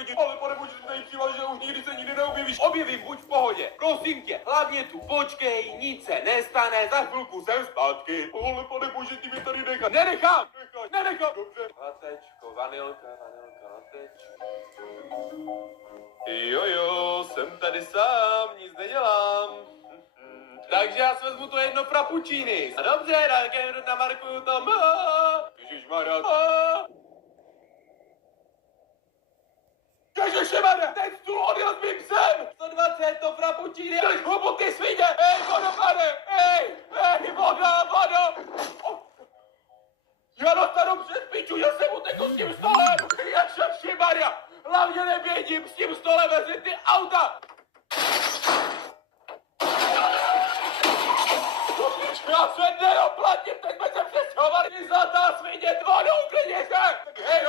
uklidnit. Ale pane bože, ty tady přijímáš, že už nikdy se nikdy neobjevíš. Objevím, buď v pohodě. Prosím tě, hlavně tu počkej, nic se nestane, za chvilku jsem zpátky. Ale pane bože, ty mě tady nechá. Nenechám! Dobře. Latečko, vanilka, latečko. Jo, jsem tady sám, nic nedělám. Takže já si vezmu to jedno frappuccini. A dobře, tak namarkuju to. Ježišmarja. Ježišmarja, ten stůl odjel s mým psem. 120 to frappuccini. Ty chlubuky svině. Hej, vodo, pane. Hej, vodo. Já dostanu přes piču, že jsem utekl s tím stolem. Ježišmarja. Hlavně nebědím s tím stolem mezi ty auta. Já se neoplatím, teď jsme se přestěhovali, zlatá svině, vodu, uklidně se! Hej,